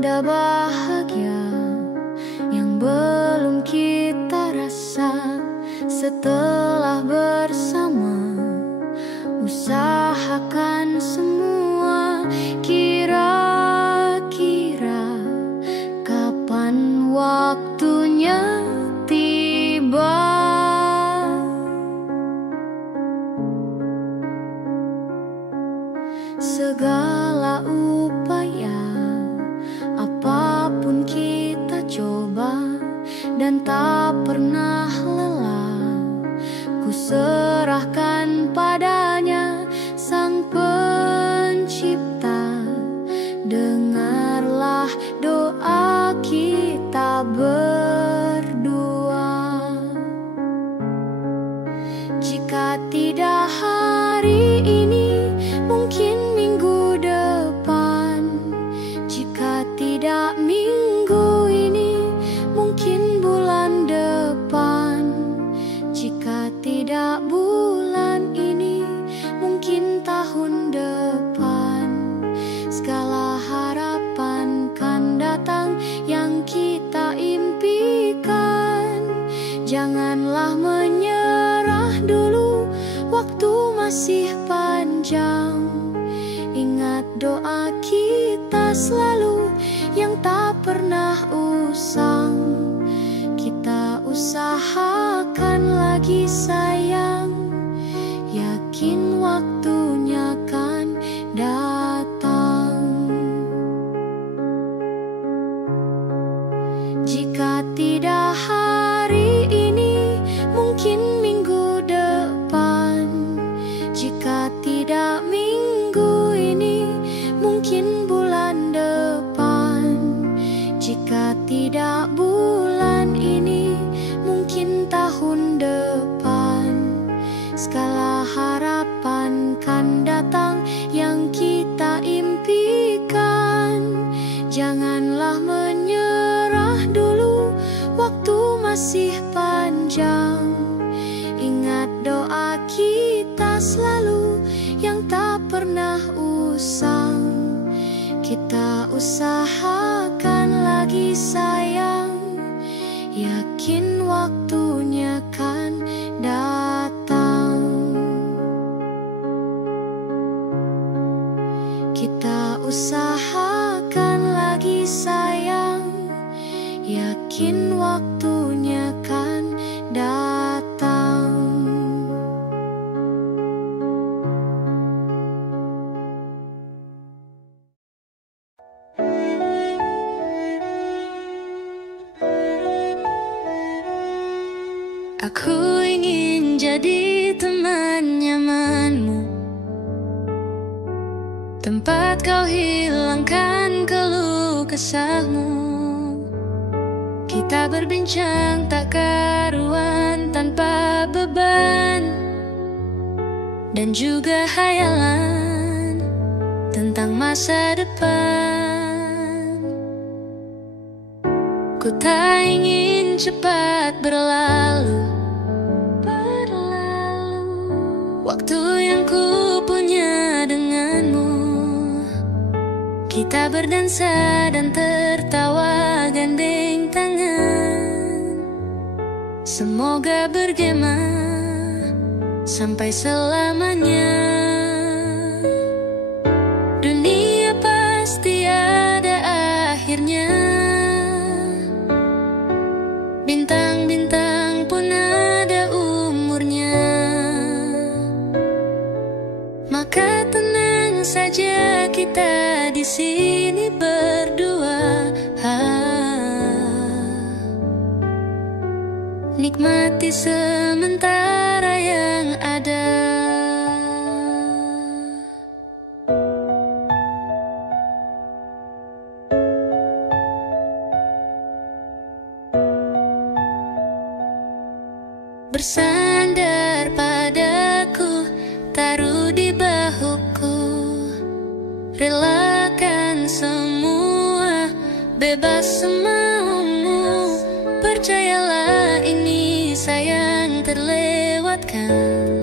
ada bahagia yang belum kita rasa setelah bersama. Usahakan semua, kira-kira kapan waktunya tiba. Segala upaya, apapun kita coba dan tak pernah lelah. Ku serahkan padanya, Sang Pencipta. Dengarlah doa kita berdua. Jika tidak hari ini, mungkin minggu depan. Jika tidak minggu ini, mungkin bulan depan. Jika tidak bulan ini, mungkin tahun depan. Segala harapan kan datang yang kita impikan. Janganlah menyerah dulu, waktu masih panjang. Ingat doa kita selalu yang tak pernah usang. Kita usahakan lagi sayang, yakin waktunya kan datang. Jika tidak hari ini, mungkin minggu depan. Jika tidak minggu ini, mungkin bulan depan. Jika tidak bulan ini, mungkin tahun depan. Segala harapan kan datang yang kita impikan. Janganlah menyerah dulu, waktu masih panjang. Ingat doa kita selalu yang tak pernah usang. Kita usahakan lagi sayang, yakin waktunya kan datang. Kita usahakan lagi sayang, yakin waktunya kan datang. Aku ingin jadi teman nyamanmu, tempat kau hilangkan keluh kesahmu. Kita berbincang tak karuan tanpa beban, dan juga hayalan tentang masa depan. Ku tak ingin cepat berlalu waktu yang ku punya denganmu. Kita berdansa dan tertawa gandeng tangan. Semoga bergema sampai selamanya. Dunia pasti ada akhirnya. Bintang-bintang pun ada umurnya. Maka tenang saja kita di sini berdua. Nikmati sementara yang ada. Bersandar padaku, taruh di bahuku. Relakan semua, bebas semaumu. Percayalah ini sayang terlewatkan.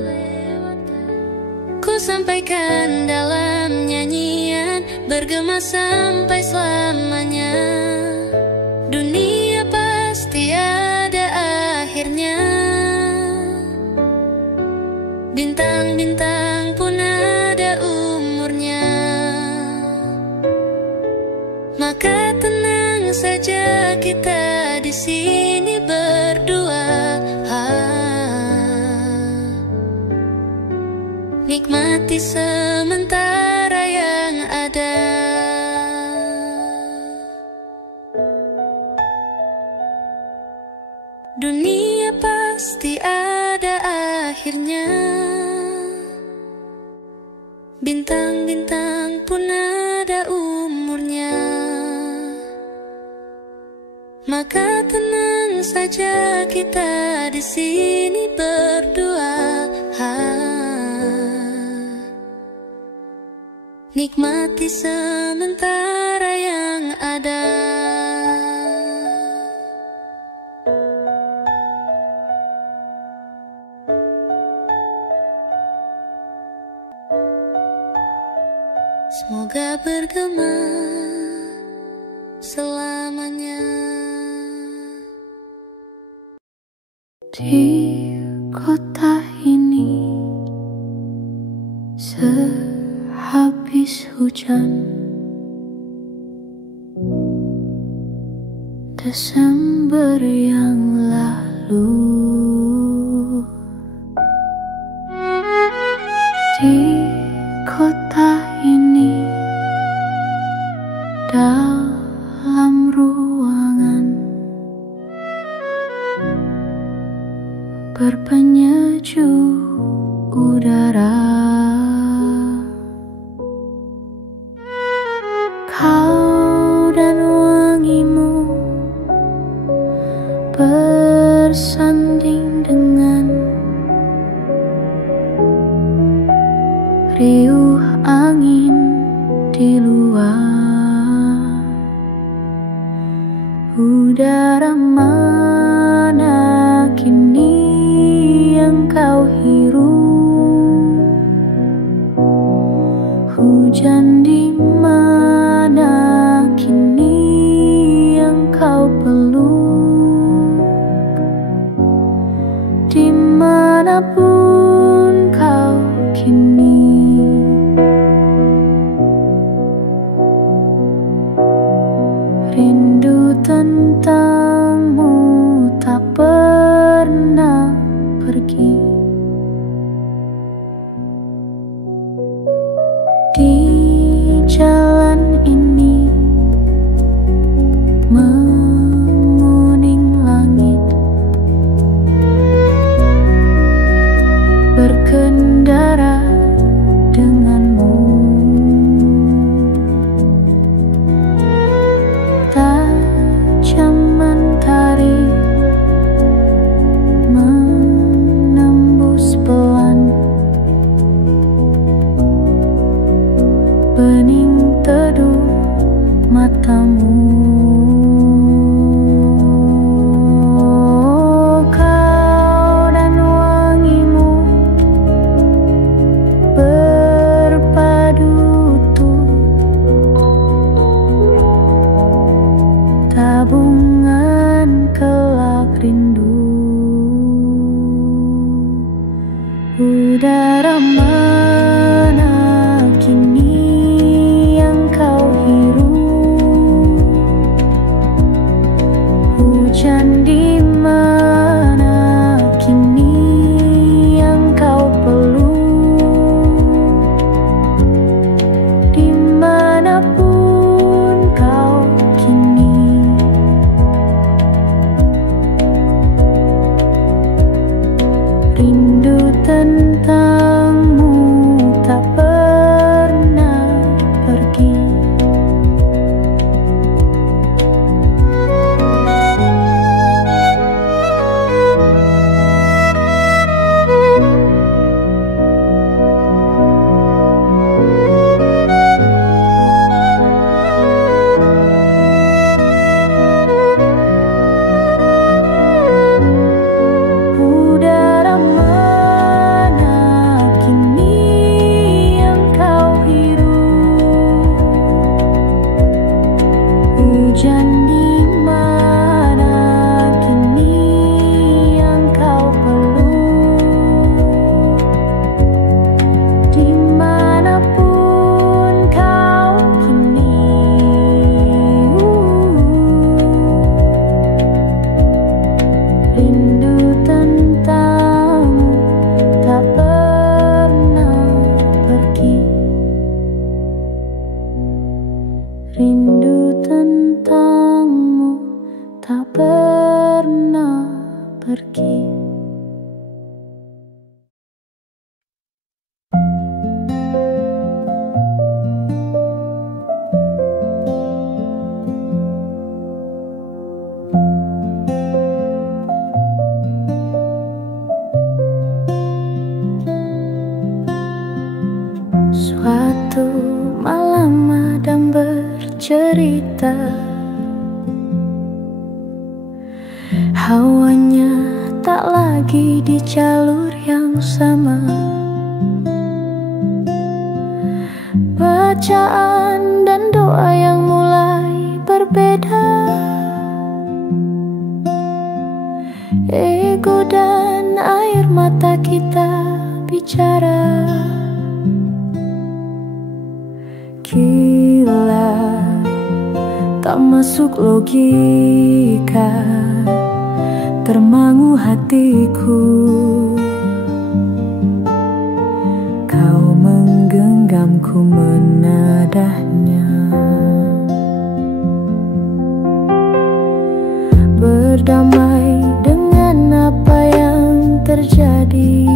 Ku sampaikan dalam nyanyian bergema sampai selamanya. Dunia pasti ada akhirnya, bintang-bintang pun ada umurnya. Maka tenang saja kita di sini berdua, nikmati sementara yang ada. Dunia pasti ada akhirnya, bintang-bintang pun ada umurnya. Maka tenang saja kita di sini berdua, nikmati sementara yang ada. Semoga bergema selamanya. Di kota ini sehabis hujan Desember yang lalu, di kota ini dalam ruangan berpenyejuk udara, kau dan wangimu bersanding dengan riuh angin di luar. Udara mana kini yang kau hirup? Hujan di mana kini yang kau peluk? Dimanapun kau kini, rindu tentangmu tak pernah pergi. Di jalan ini menguning langit, berkendara denganmu. Tajam mentari menembus pelan bening teduh matamu. Kau dan wangimu berpadu utuh, tabungan kelak rindu. Udara mana kini yang kau hirup? Hujan di mana kini yang kau peluk? Dimanapun kau kini, rindu tentangmu cerita. Hawanya tak lagi di jalur yang sama. Bacaan dan doa yang mulai berbeda. Ego dan air mata kita bicara. Gila, tak masuk logika, termangu hatiku. Kau menggenggamku menadahnya. Berdamai dengan apa yang terjadi.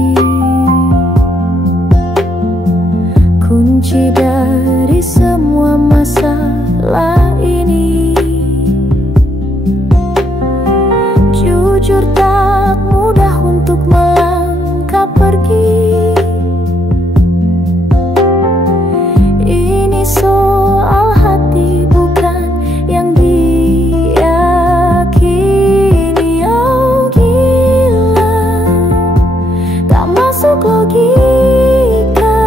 Kunci dari semua masalah ini. Jujur tak mudah untuk melangkah pergi. Ini soal hati bukan yang diyakini. Oh gila, tak masuk logika,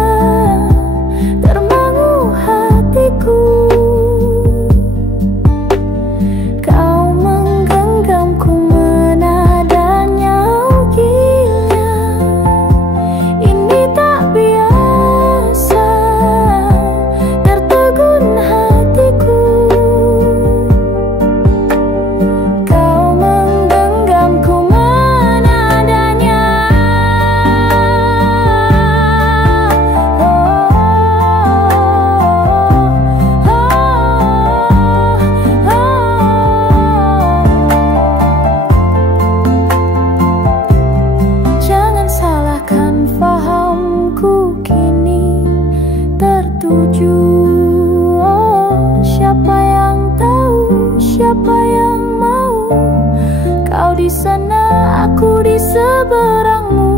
termangu hatiku. Kau menggenggamku menadanya. Oh gila, ini tak biasa, tertegun hatiku. Kau menggenggamku menadanya. Jangan salahkan fahamku kini tertuju. Oh, siapa yang tahu, siapa yang mau? Kau di sana, aku di seberangmu.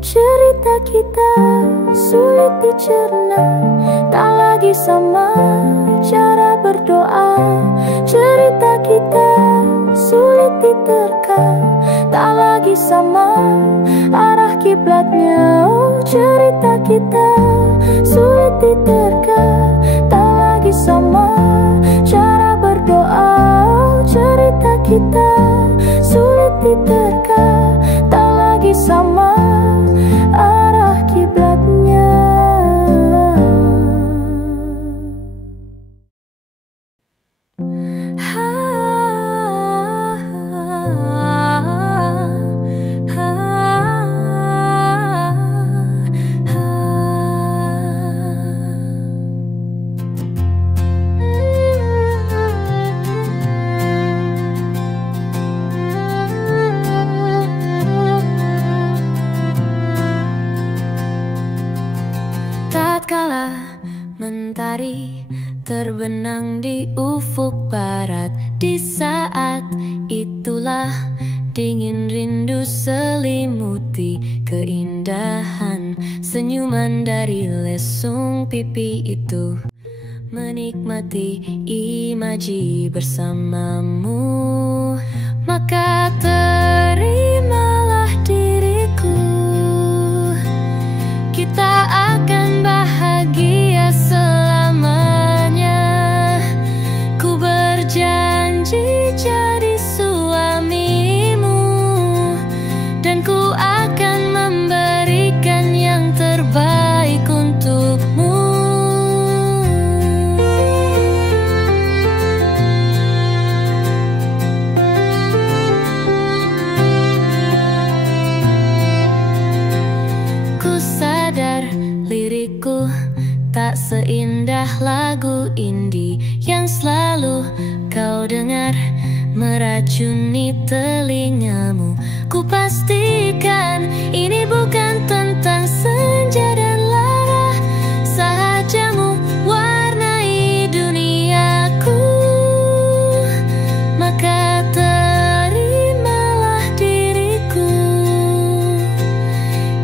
Cerita kita sulit dicerna, tak lagi sama cara berdoa. Cerita kita sulit diterka, tak lagi sama arah kiblatnya. Oh, cerita kita sulit diterka, tak lagi sama cara berdoa. Oh, cerita kita sulit diterka, tak lagi sama arah kiblatnya. Tatkala mentari terbenang di ufuk barat, di saat itulah dingin rindu selimuti keindahan senyuman dari lesung pipi itu. Menikmati imaji bersamamu, maka terimalah diriku. Kita akan bahagia selamanya. Ku berjanji jadi suamimu, dan ku akan memberikan yang terbaik untukmu. Ku sadar lirikku tak seindah lagu indie yang selalu kau dengar meracuni telingamu. Ku pastikan ini bukan tentang senja dan lara, sahajamu warnai duniaku. Maka terimalah diriku,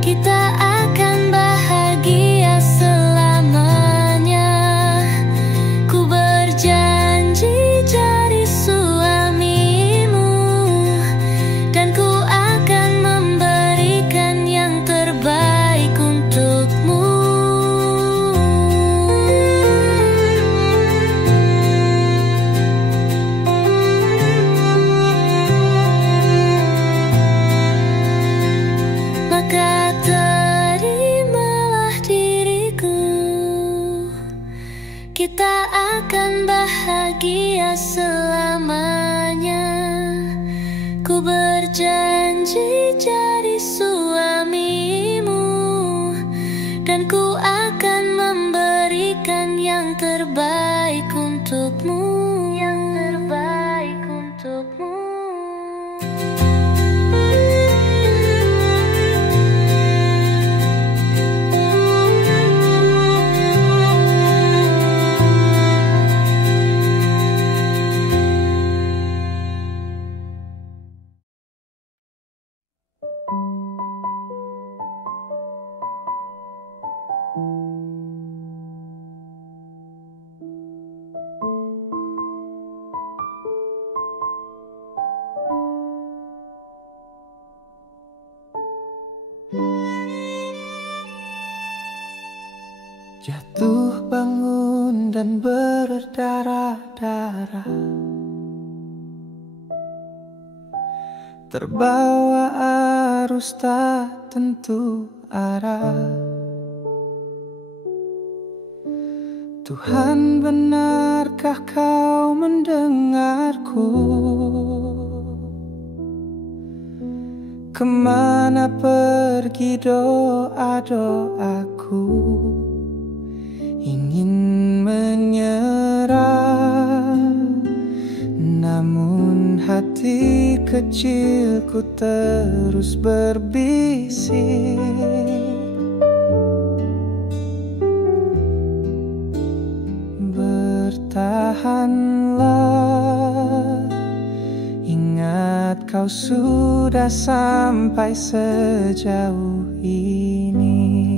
kita akan bahagia selamanya. selamanya. Ku berjanji jadi suamimu, dan ku akan memberikan yang terbaik untukmu. Yang terbaik untukmu. Jatuh bangun dan berdarah-darah, terbawa arus tak tentu arah. Tuhan, benarkah kau mendengarku? Kemana pergi doa-doaku? Ingin menyerah, namun hati kecilku terus berbisik. Bertahanlah, ingat kau sudah sampai sejauh ini.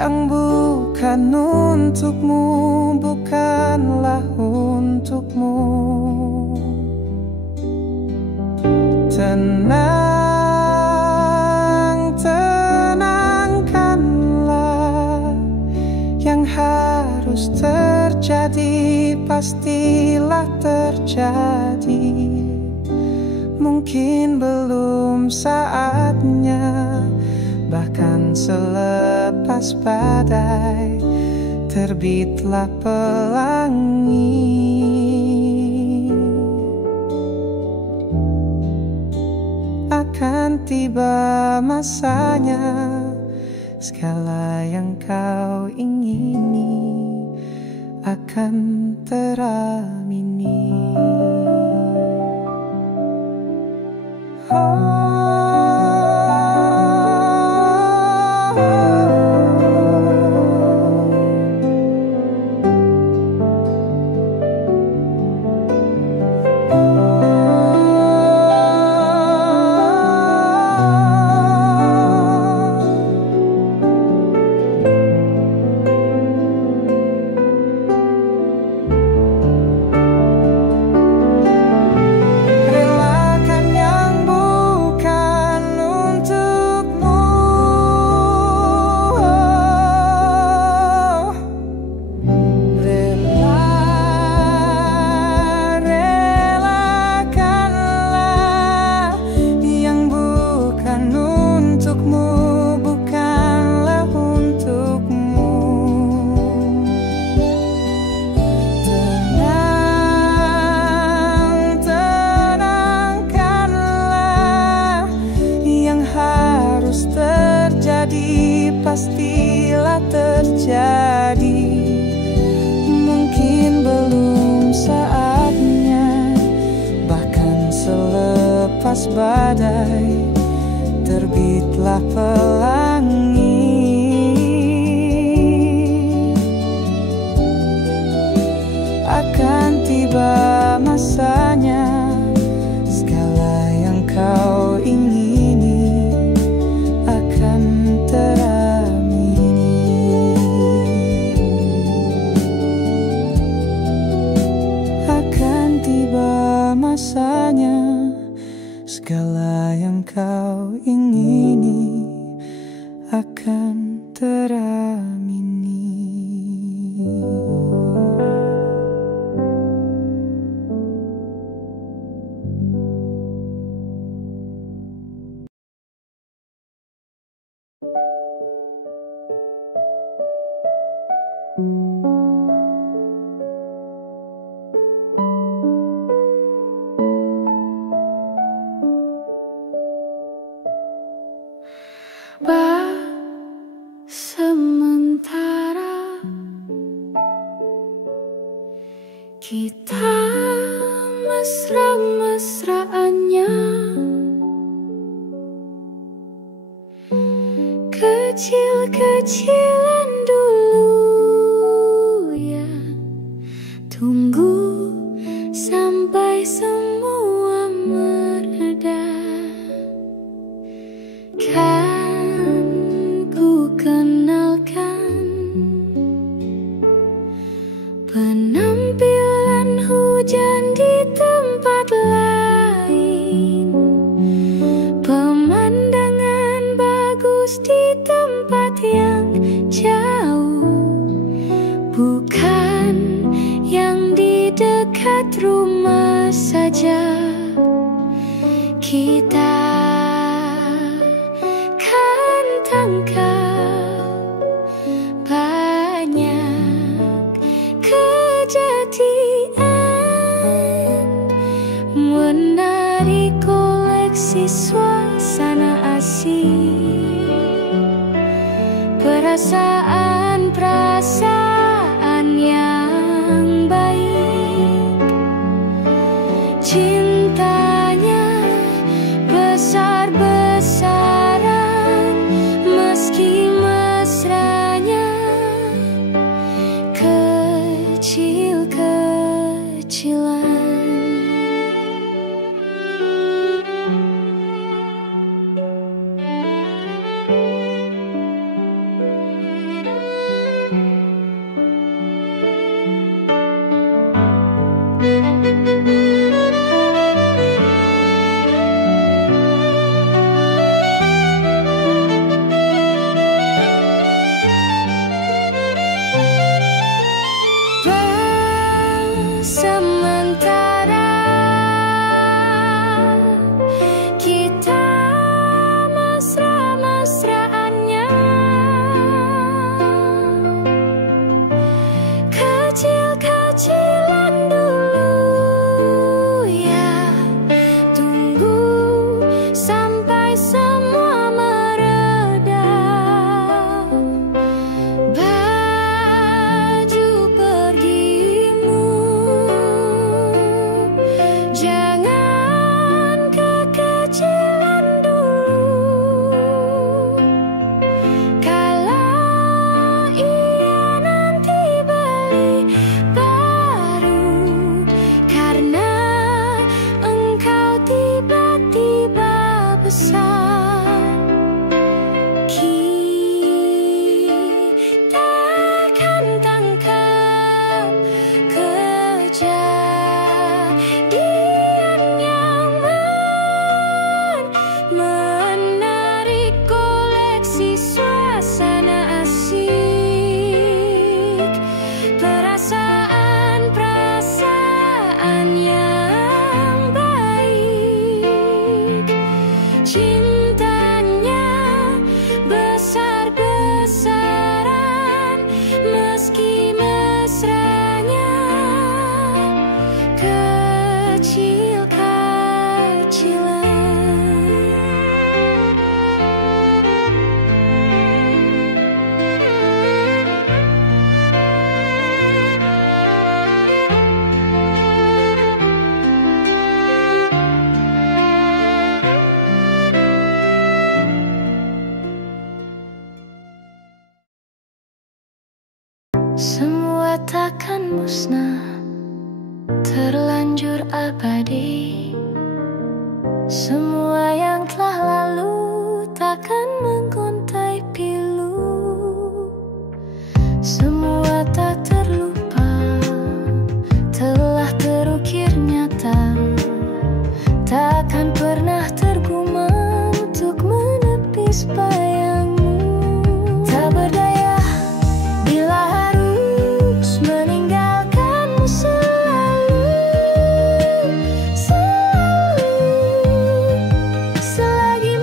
Yang bukan untukmu, bukanlah untukmu. Tenang, tenangkanlah. Yang harus terjadi pastilah terjadi. Mungkin belum saatnya, bahkan selepas badai terbitlah pelangi. Akan tiba masanya, segala yang kau ingini akan teramini. Pastilah terjadi. Mungkin belum saatnya, bahkan selepas badai terbitlah pelangi. Akan tiba masanya, segala yang kau ingini akan teramini. Akan tiba masanya, segala yang kau ingini akan teramini. Sementara kita mesra-mesraannya, kecil-kecilan dulu ya. Tunggu sampai semua mereda. Kan ku kenalkan penampilan hujan di tempat lain, pemandangan bagus di tempat yang jauh, bukan yang di dekat rumah saja. Kita kan tangkap banyak kejadian, menarik koleksi suasana asing, perasaan-perasaan yang baik. Cintanya besar-besaran, meski mesranya kecil-kecilan. Sementara kita mesra-mesraannya, kecil-kecilan dulu ya. Tunggu sampai semua mereda. Baju pergimu jangan kekecilan dulu. Kalau ia nanti beli baru karena engkau tiba-tiba besar, kita akan tangkap kejadian yang menarik koleksi suasana asik, perasaan-perasaan yang baik. Cintanya besar-besaran, meski mesranya semua takkan musnah, terlanjur abadi. Semua yang telah lalu takkan mengguntai pilu. Semua tak terlupa, telah terukir nyata, takkan pernah tergumam untuk menepis bayangmu. Tak berdaya bila harus meninggalkanmu selalu, selalu, selagi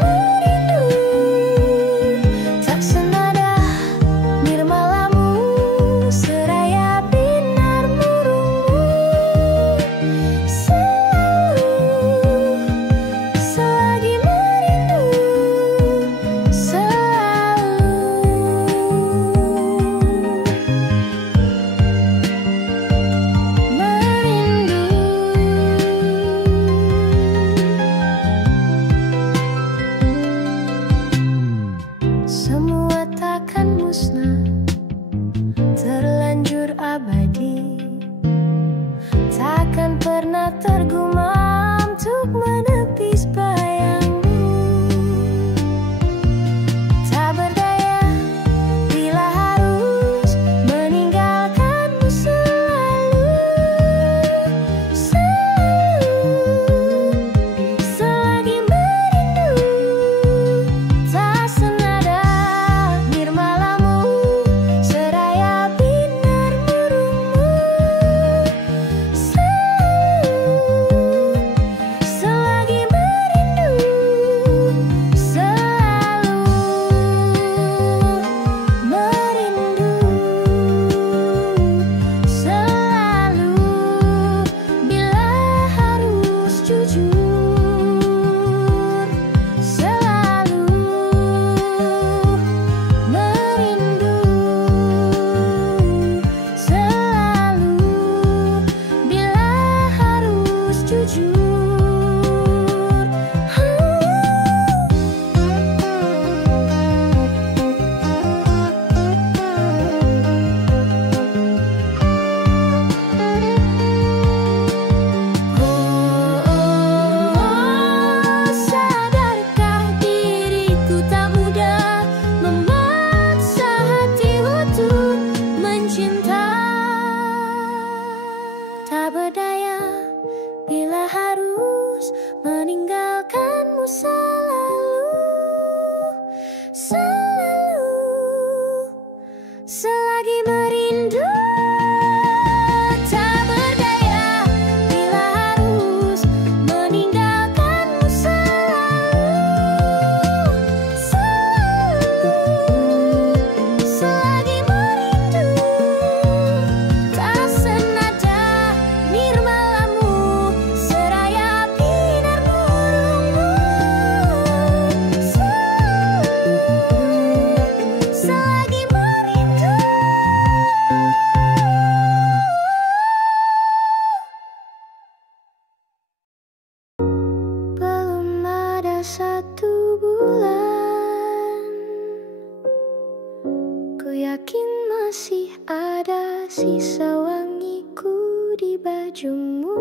yakin masih ada sisa wangiku di bajumu.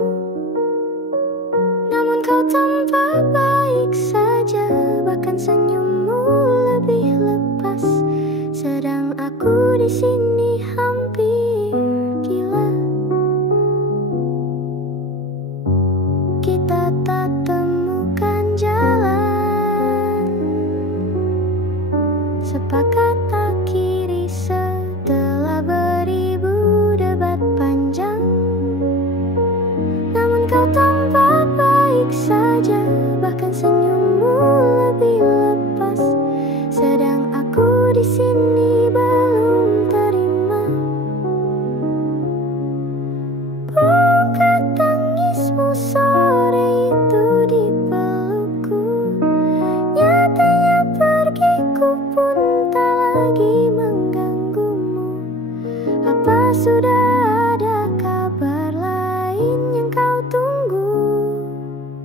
Namun kau tampak baik saja, bahkan senyummu lebih lepas. Sedang aku di sini hampir gila. Kita tak temukan jalan, sepakat akhiri setelah beribu debat panjang. Namun kau tampak baik saja, bahkan senyummu lebih lepas. Sedang aku di sini belum terima. Bukan tangismu sore itu di pelukku, nyatanya pergiku pun tak lagi mengganggumu. Apa sudah ada kabar lain yang kau tunggu?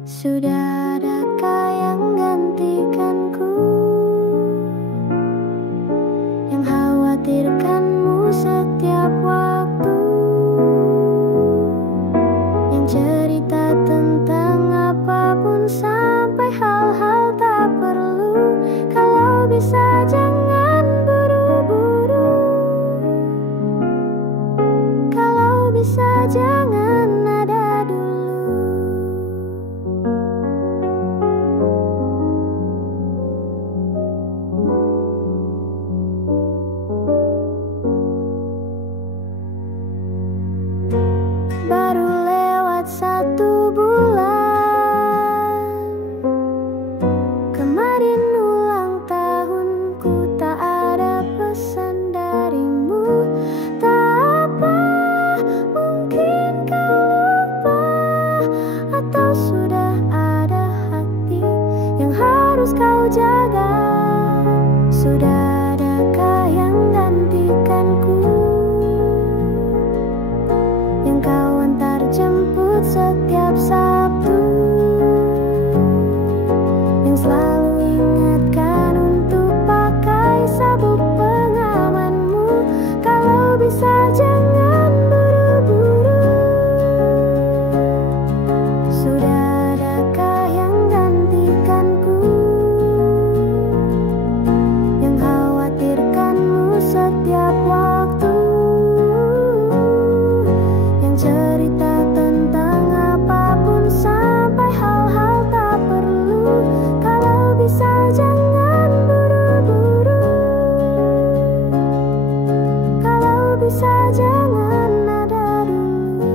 Sudah adakah yang gantikanku, yang khawatirkanmu setiap waktu, yang cerita tentang apapun sampai hal-hal tak perlu? Kalau bisa jangan buru-buru, kalau bisa jangan ada dulu. Baru lewat 1 bulan, kemarin ulang tahunku, tak ada pesan darimu. Tak apa, mungkin kau lupa, atau sudah ada hati yang harus kau jaga. Sudah adakah yang gantikanku, yang kau antar jemput setiap Sabtu, yang selalu ingatkan untuk pakai sabuk pengamanmu? Kalau bisa jangan buru-buru, sudah adakah yang gantikanku, yang khawatirkanmu setiap waktu, yang cerita tentang apapun sampai hal-hal tak perlu? Kalau bisa jangan buru-buru, kalau bisa jangan ada dulu.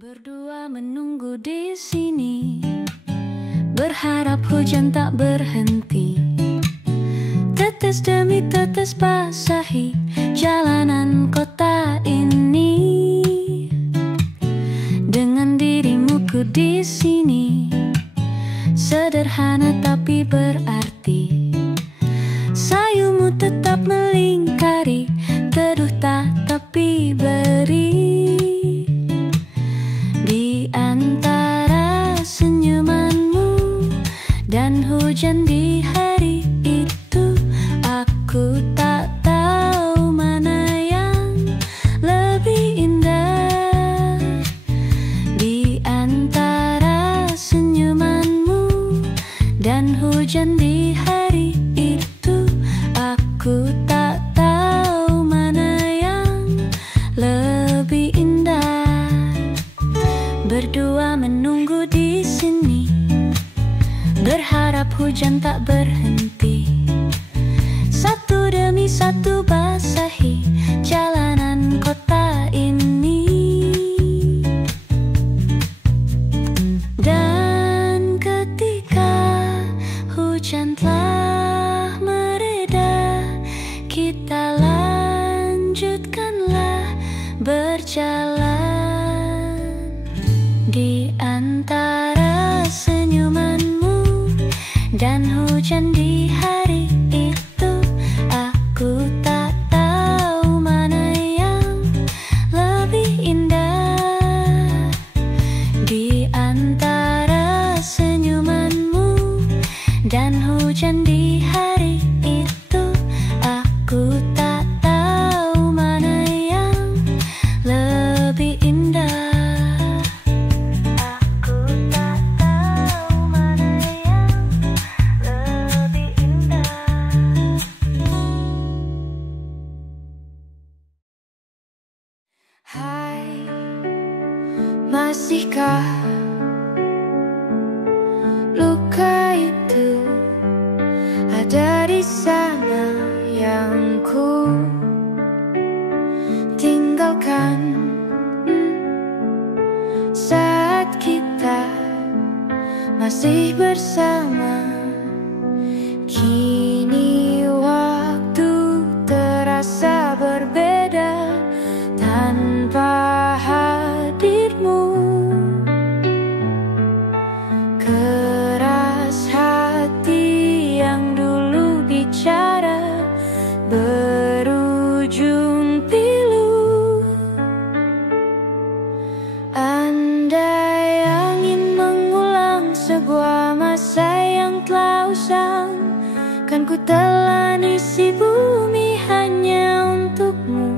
Berdua menunggu di sini, berharap hujan tak berhenti. Tetes demi tetes basahi jalanan kota ini. Dengan dirimu ku di sini, sederhana tapi berarti. Sayumu tetap melingkari, teduh tak tapi beri. Di antara senyumanmu dan hujan di hari itu, aku tak tahu mana yang lebih indah. Di antara senyumanmu dan hujan di hari itu, aku tak tahu mana yang lebih indah. Berdua menunggu di sini, berharap hujan tak berhenti. Satu demi satu basahi jalanan kota ini. Dan ketika hujan telah mereda, kita lanjutkanlah berjalan. Di antara senyumanmu dan hujan di hari itu, aku tak tahu mana yang lebih indah. Di antara Masihkah luka itu ada di sana yang ku tinggalkan saat kita masih bersama? Kini waktu terasa berbeda tanpa hadirmu. Keras hati yang dulu bicara berujung pilu. Andai angin mengulang sebuah masa yang telah usang, kan ku telan isi bumi hanya untukmu.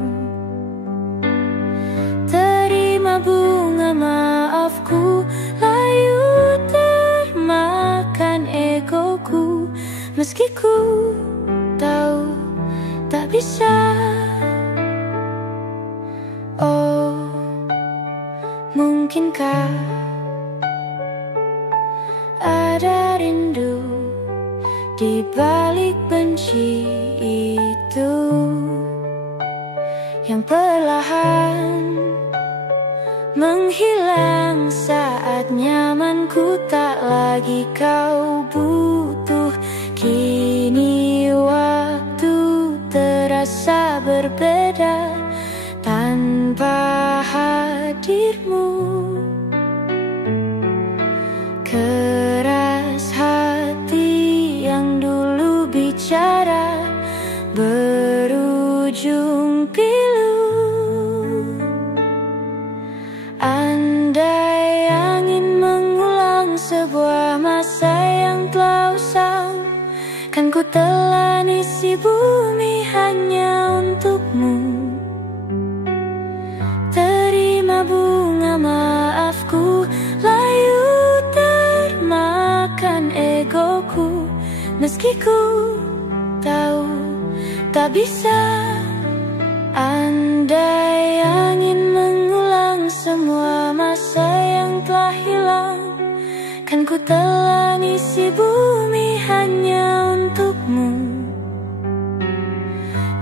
Terima bunga maafku, layu termakan egoku, meski ku tahu tak bisa. Oh, mungkinkah ada rindu di balik benci itu yang perlahan menghilang saat nyamanku tak lagi kau butuh. Kini waktu terasa berbeda tanpa hadirmu. Keras hati yang dulu bicara berujung pilu. Andai angin mengulang sebuah masa yang telah usang, kan ku telan isi bumi hanya untukmu. Terima bunga maafku, layu termakan egoku, meski ku tahu tak bisa. Andai angin mengulang semua masa yang telah hilang, kan ku telan isi bumi hanya untukmu.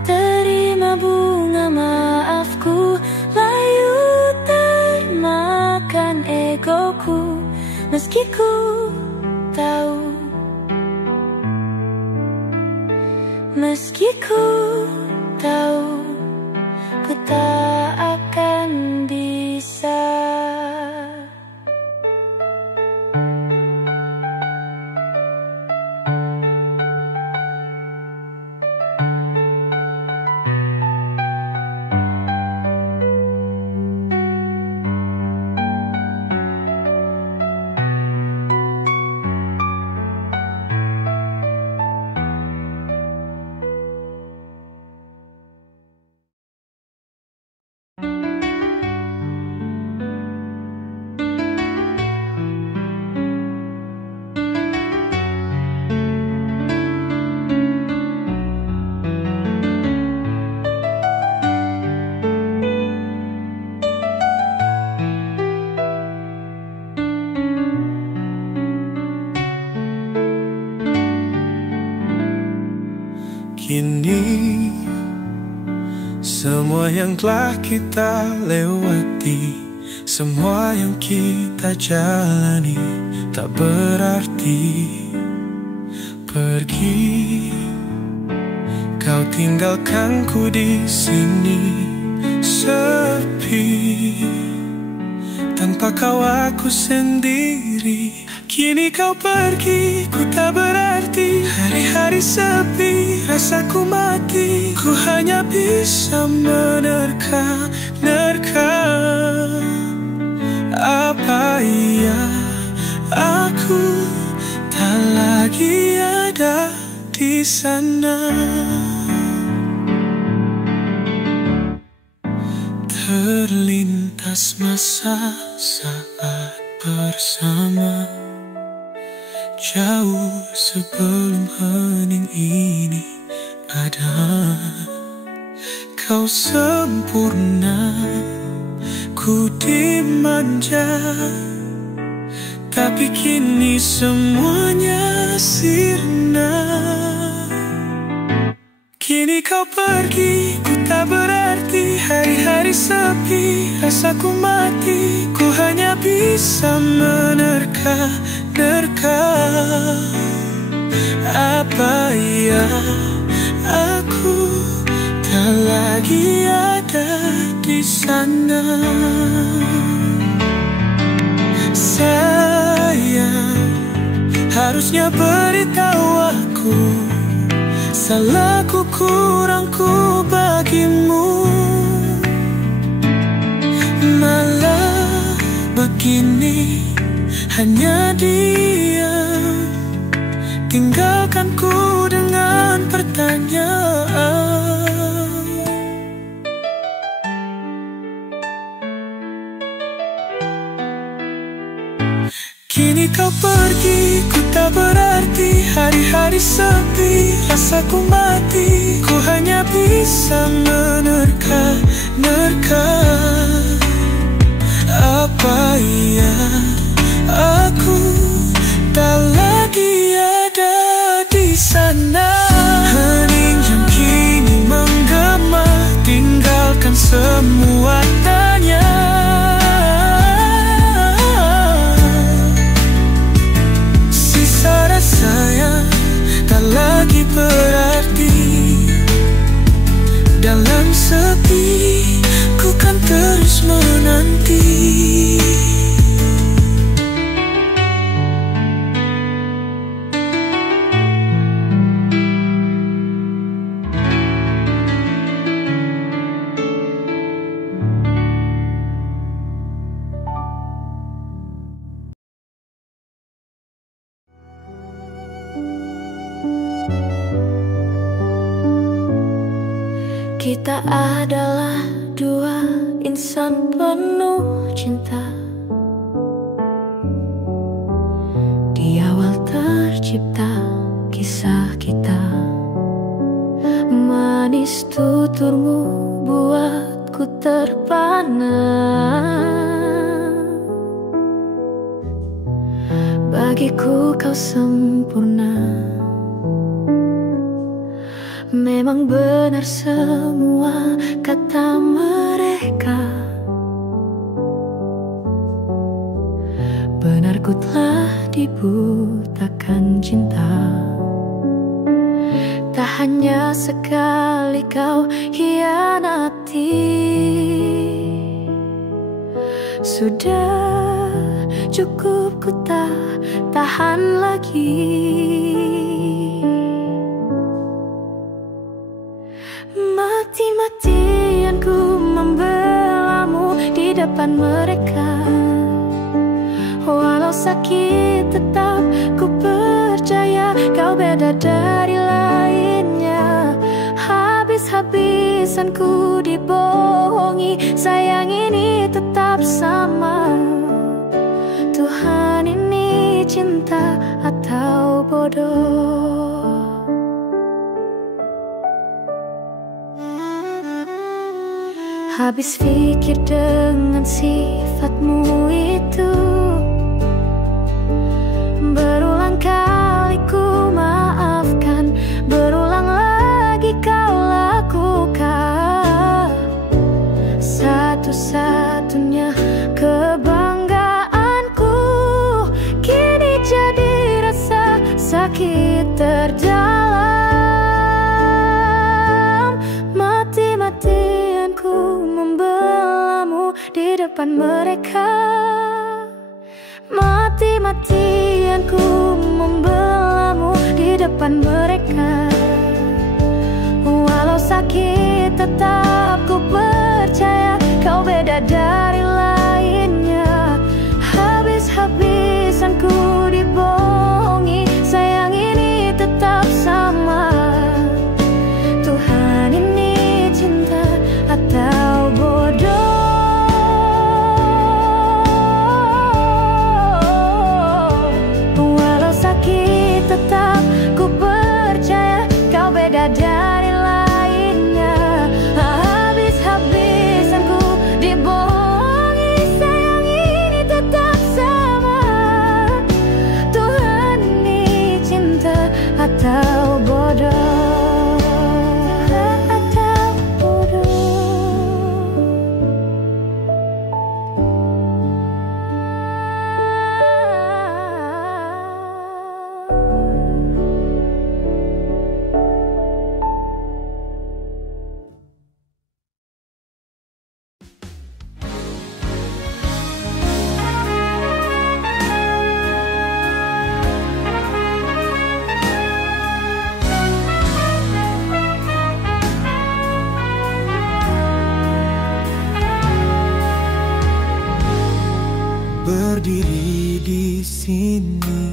Terima bunga maafku, layu termakan egoku, meski ku tahu, meski ku tahu ku tak akan bisa. Kini semua yang telah kita lewati, semua yang kita jalani tak berarti. Pergi, kau tinggalkanku di sini sepi. Tanpa kau aku sendiri. Kini kau pergi, ku tak berarti. Hari-hari sepi, rasaku mati. Ku hanya bisa menerka-nerka. Apa iya aku tak lagi ada di sana? Terlintas masa saat bersama, jauh sebelum hening ini ada. Kau sempurna, ku dimanja, tapi kini semuanya sirna. Kini kau pergi, ku tak berarti. Hari-hari sepi, rasaku mati. Ku hanya bisa menerka-nerka. Apa ya, aku tak lagi ada di sana. Sayang, harusnya beritahu aku. Salahku, kurangku bagimu. Malah begini, hanya diam, tinggalkanku dengan pertanyaan. Kini kau pergi, ku tak berarti. Hari-hari sepi, rasaku mati. Ku hanya bisa menerka-nerka. Apa ya, aku tak lagi ada di sana. Hening yang kini menggema, tinggalkan semua tanya. Sayang tak lagi berarti. Dalam sepi, ku kan terus menanti. Kita adalah dua insan penuh cinta. Di awal tercipta kisah kita. Manis tuturmu buatku terpana. Bagiku kau sempurna. Memang benar semua kata mereka. Benar ku telah dibutakan cinta. Tak hanya sekali kau hianati. Sudah cukup, ku tak tahan lagi. Mati-matian ku membelamu di depan mereka. Walau sakit tetap ku percaya kau beda dari lainnya. Habis-habisan ku dibohongi. Sayang ini tetap sama. Tuhan ini cinta atau bodoh? Habis pikir dengan sifatmu itu. Berulang kali ku maafkan. Berulang lagi kau lakukan. Satu-satunya kebanggaanku kini jadi rasa sakit terdalam. Mati-matian ku membelamu di depan mereka. Mati-matian ku membelamu di depan mereka. Walau sakit tetap ku percaya kau beda dari lainnya. Habis-habisan ku dibohongi. Sayang ini tetap sama. Tuhan ini cinta atau bodoh? Walau sakit tetap ku percaya kau beda dari lainnya. Habis-habisan ku dibohongi. berdiri di sini,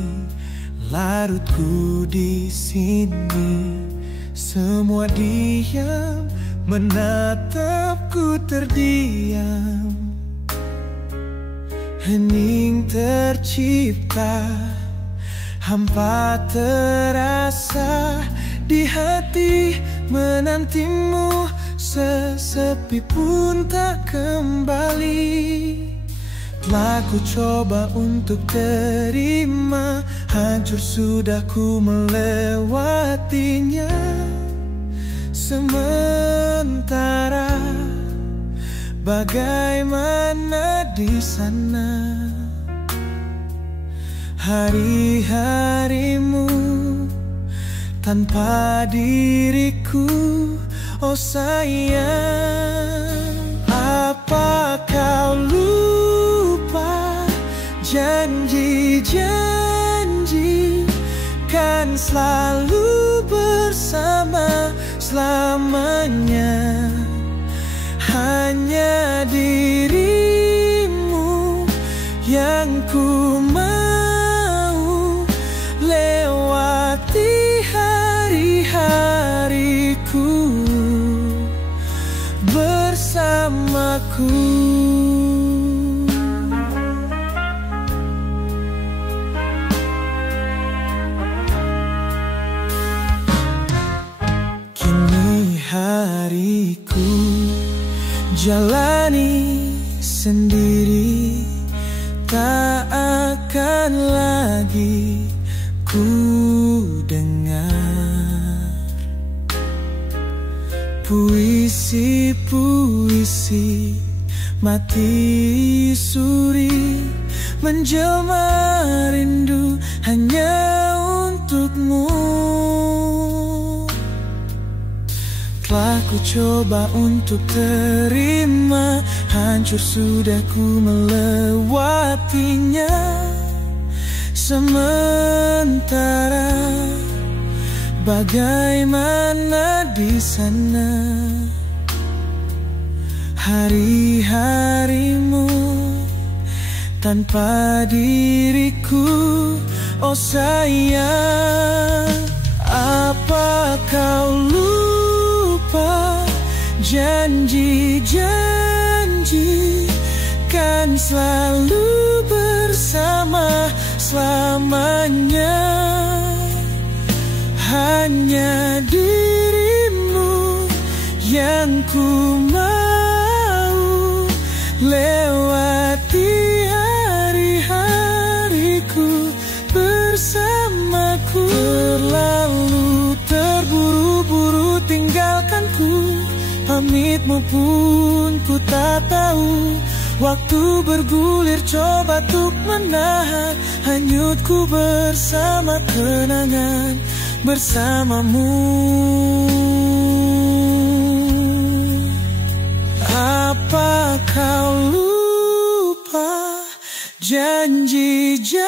larutku di sini. Semua diam, menatapku terdiam. Hening tercipta, hampa terasa di hati, menantimu sesepi pun tak kembali. Telah ku coba untuk terima, hancur sudah ku melewatinya. Sementara bagaimana di sana hari-harimu tanpa diriku, oh sayang. Apa kau lupa janji-janji kan selalu bersama selamanya? Hanya dirimu yang ku mau, lewati hari-hariku bersamaku. Kini hariku jalani sendiri, tak akan lagi ku dengar puisi-puisi mati suri, menjelma rindu hanya untukmu. Telah ku coba untuk terima, hancur sudah ku melewatinya. Sementara bagaimana di sana hari-harimu tanpa diriku, oh sayang. Apa kau lupa janji-janji kan selalu bersama selamanya? Hanya dirimu yang ku mau, lewati hari-hariku bersamaku. Terlalu terburu-buru tinggalkanku, pamitmu pun ku tak tahu. Waktu bergulir coba untuk menahan hanyutku bersama kenangan bersamamu. Apa kau lupa janji-janji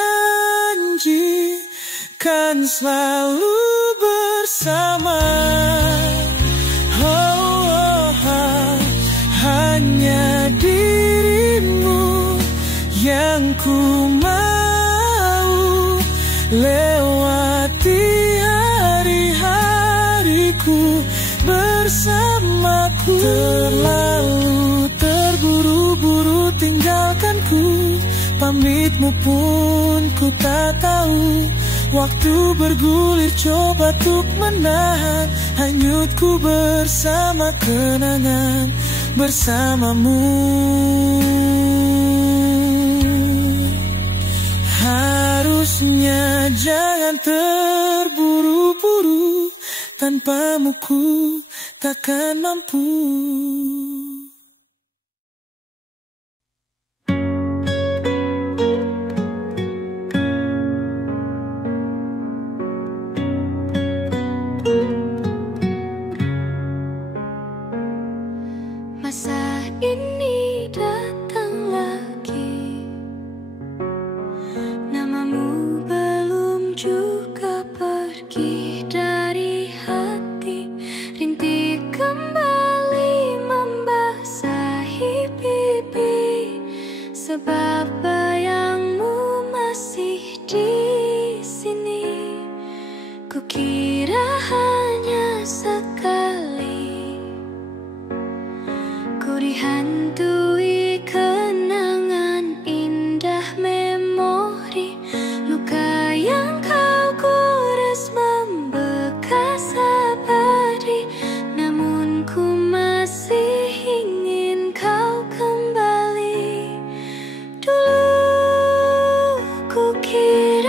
kan selalu bersama? Hanya dirimu yang ku mau, lewati hari-hariku bersamaku. Terlalu terburu-buru tinggalkanku, pamitmu pun ku tak tahu. Waktu bergulir coba untuk menahan hanyutku bersama kenangan bersamamu. Harusnya jangan terburu-buru, tanpamu ku takkan mampu. Masa ini datang lagi, namamu belum juga pergi dari hati. Rintik kembali membasahi pipi, sebab bayang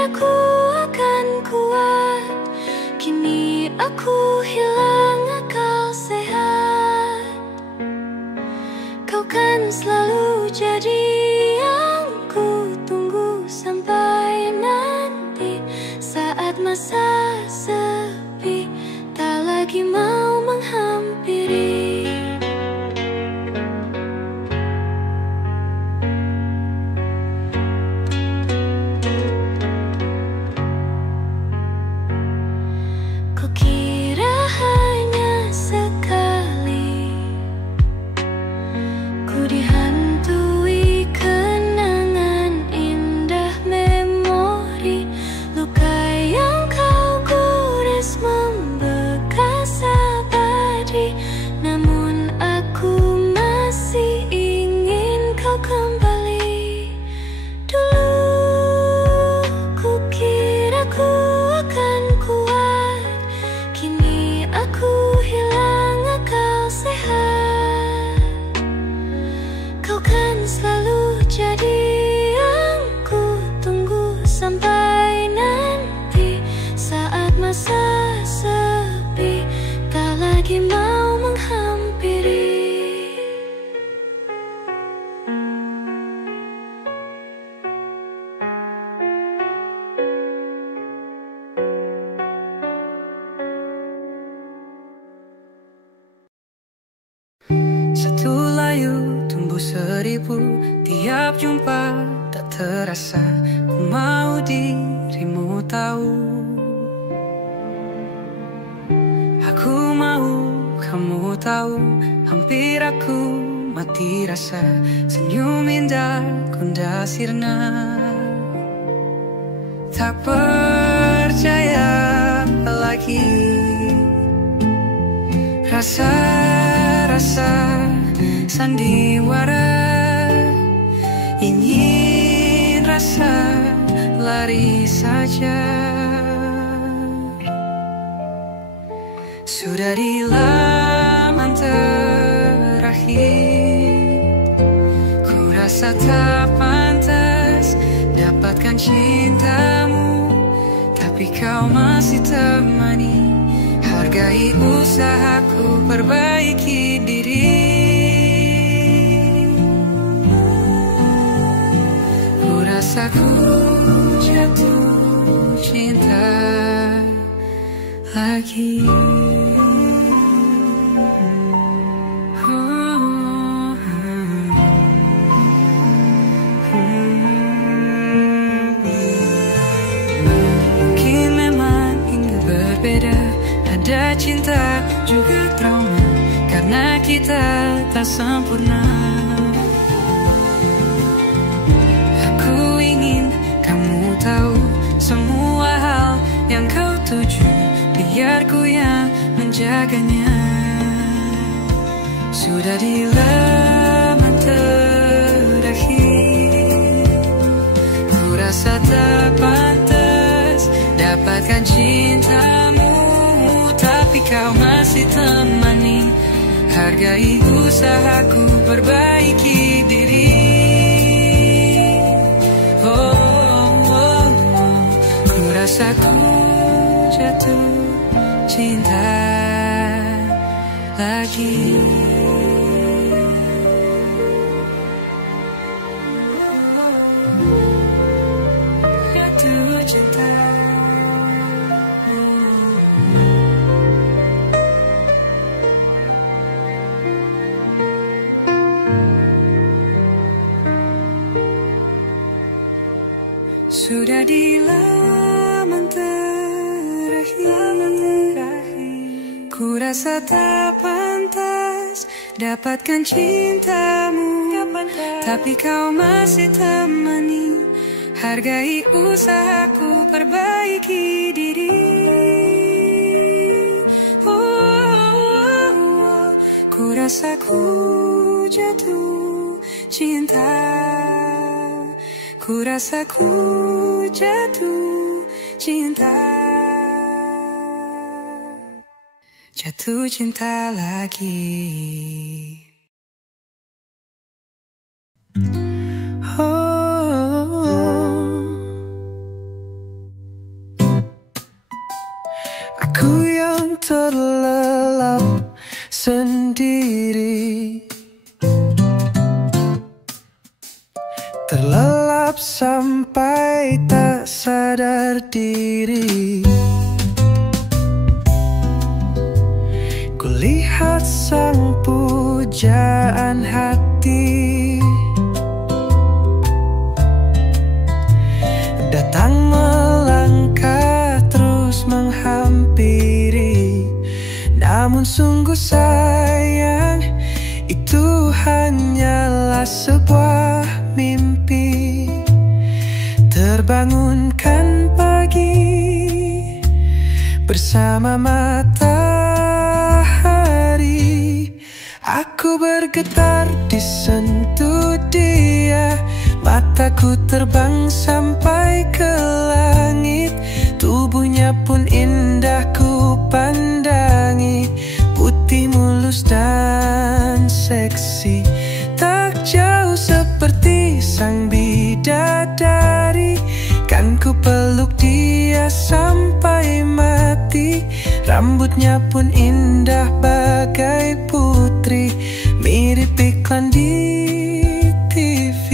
kira ku akan kuat, kini aku hilang akal sehat. Kau kan selalu jadi yang ku tunggu sampai nanti. Saat masa sepi tak lagi mau menghampiri. Kukira hanya sekali ku dihantui kenangan indah memori. Luka yang kau gores membekas abadi. Namun aku masih ingin kau kembali. Dulu kukira ku akan kuat, kini aku hilang akal sehat. Kau kan selalu jadi yang ku tunggu sampai nanti. Saat masa sepi tak lagi mau menghampiri. Satu layu tumbuh seribu, tiap jumpa tak terasa. Ku mau dirimu tahu, aku mau kamu tahu. Hampir aku mati rasa, senyum indah gundah sirna. Tak percaya lagi, rasa-rasa sandiwara. Ingin rasa lari saja. Sudah di laman terakhir, ku rasa tak pantas dapatkan cintamu, tapi kau masih temani. Hargai usahaku perbaiki diri. Ku rasa ku jatuh cinta lagi. Mungkin memang ingin berbeda, ada cinta juga trauma, karena kita tak sempurna. Aku ingin kamu tahu semua hal yang kau tuju, biar ku yang menjaganya. Sudah di laman terakhir, ku rasa tak pantas dapatkan cintamu, tapi kau masih temani. Hargai usahaku perbaiki diri. Ku rasa ku jatuh cinta lagi. Jatuh cinta. Sudah di laman terakhir, ku rasa tak pantas dapatkan cintamu, tapi kau masih temani. Hargai usahaku perbaiki diri. Ku rasa ku jatuh cinta. Ku rasa ku jatuh cinta. Jatuh cinta lagi. sampai tak sadar diri. Kulihat sang pujaan hati datang melangkah terus menghampiri. Namun sungguh sayang, itu hanyalah sebuah mimpi. Terbangunkan pagi bersama matahari. Aku bergetar disentuh dia, mataku terbang sampai ke langit. Tubuhnya pun indah ku pandangi, putih mulus dan seksi. Tak jauh seperti sang bidadari, kan ku peluk dia sampai mati. Rambutnya pun indah bagai putri, mirip iklan di TV.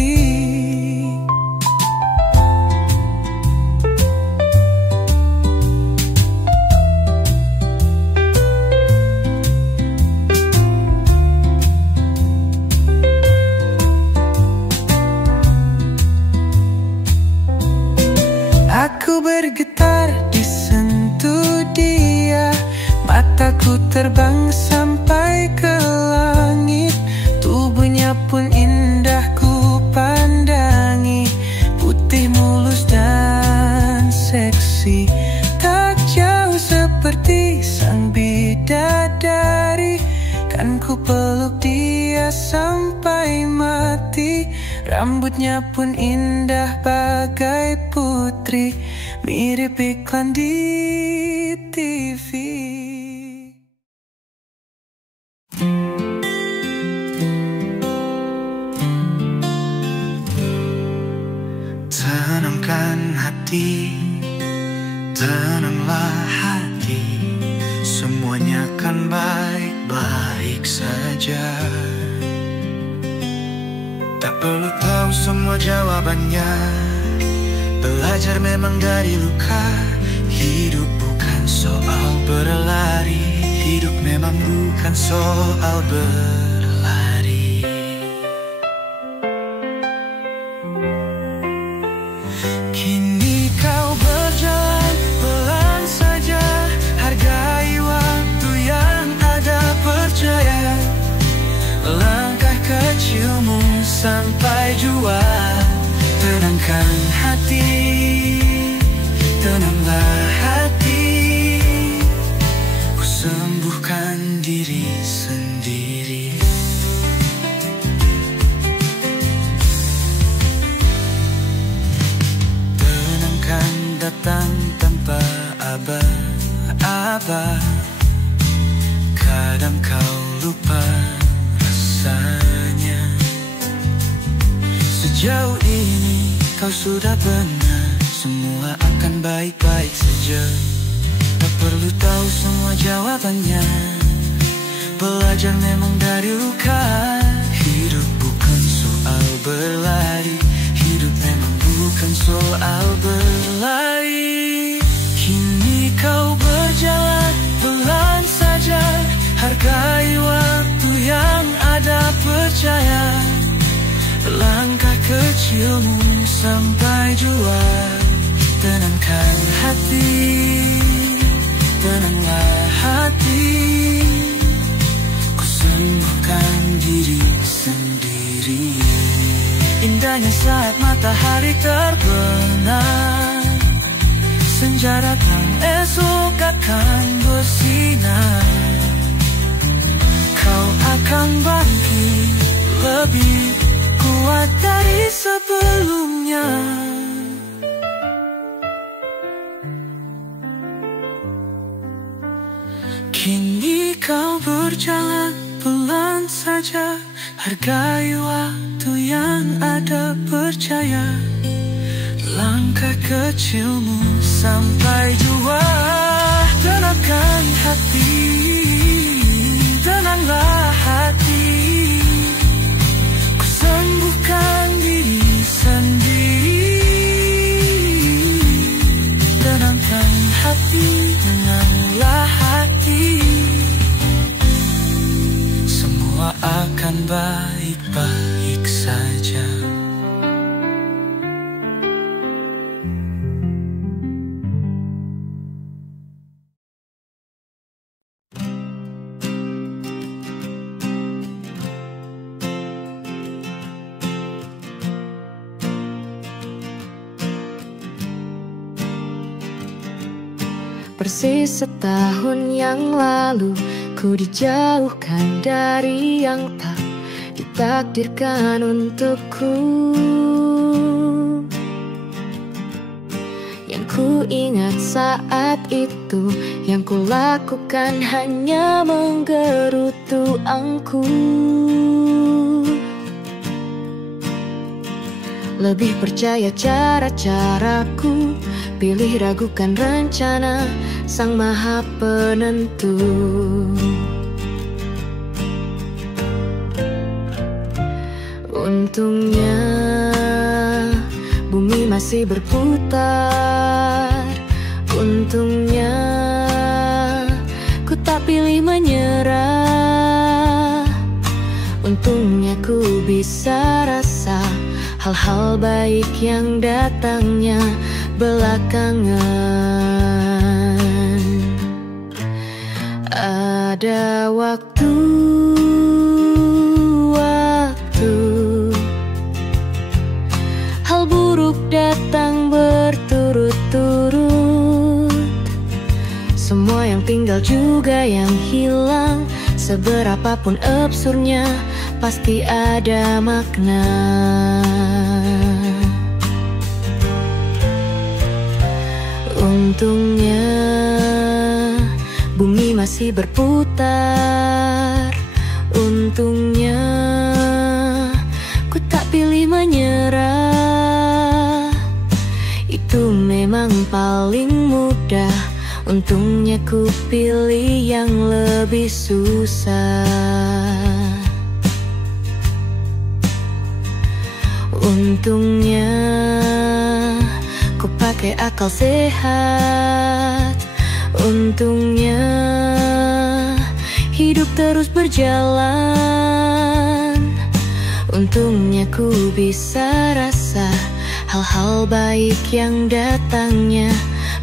Aku bergetar disentuh dia, mataku terbang sampai ke langit. Tubuhnya pun indah ku pandangi, putih mulus dan seksi. Tak jauh seperti sang bidadari, kan ku peluk dia sampai mati. Rambutnya pun indah bagai putri, mirip iklan di TV. Tenangkan hati, tenanglah hati, semuanya akan baik-baik saja. Tak perlu tahu semua jawabannya, belajar memang dari luka. Hidup bukan soal berlari, hidup memang bukan soal berlari. Kini kau berjalan pelan saja, hargai waktu yang ada, percaya langkah kecilmu sampai jua. Tenangkan hati, tenanglah hati, ku sembuhkan diri sendiri. Tenangkan datang tanpa aba-aba, kadang kau lupa rasanya. Sejauh ini kau sudah benar, semua akan baik-baik saja. Tak perlu tahu semua jawabannya, belajar memang dari luka. Hidup bukan soal berlari, hidup memang bukan soal berlari. Kini kau berjalan pelan saja, hargai waktu yang ada, percaya langkah kecilmu sampai jua. Tenangkan hati, tenanglah hati, ku sembuhkan diri sendiri. Indahnya saat matahari terbenam, senja datang esok akan bersinar. Kau akan bangkit lebih kuat dari sebelumnya. Kini kau berjalan pelan saja, hargai waktu yang ada, percaya langkah kecilmu sampai jua. Tenangkan hati, tenanglah hati, ku sembuhkan diri sendiri. Persis setahun yang lalu ku dijauhkan dari yang tak ditakdirkan untukku. Yang ku ingat saat itu, yang ku lakukan hanya menggerutu angku. Lebih percaya cara-caraku, pilih ragukan rencana Sang Maha Penentu. Untungnya bumi masih berputar. Untungnya ku tak pilih menyerah. Untungnya ku bisa rasa hal-hal baik yang datangnya belakangan. Ada waktu-waktu hal buruk datang berturut-turut. Semua yang tinggal juga yang hilang. Seberapapun absurdnya, pasti ada makna. Untungnya bumi masih berputar. Untungnya ku tak pilih menyerah. Itu memang paling mudah. Untungnya ku pilih yang lebih susah. Untungnya ku pakai akal sehat. Untungnya hidup terus berjalan. Untungnya ku bisa rasa hal-hal baik yang datangnya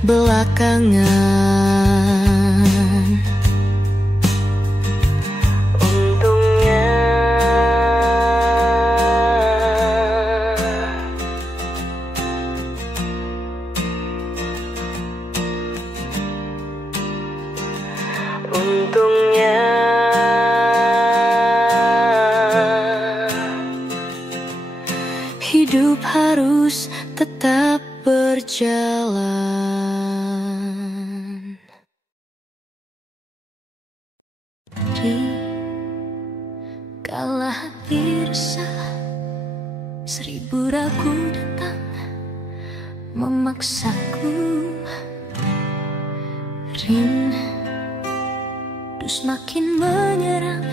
belakangan. Untungnya untungnya hidup harus tetap berjalan. Kala hati resah, 1000 ragu datang memaksaku. Rindu semakin menyerang.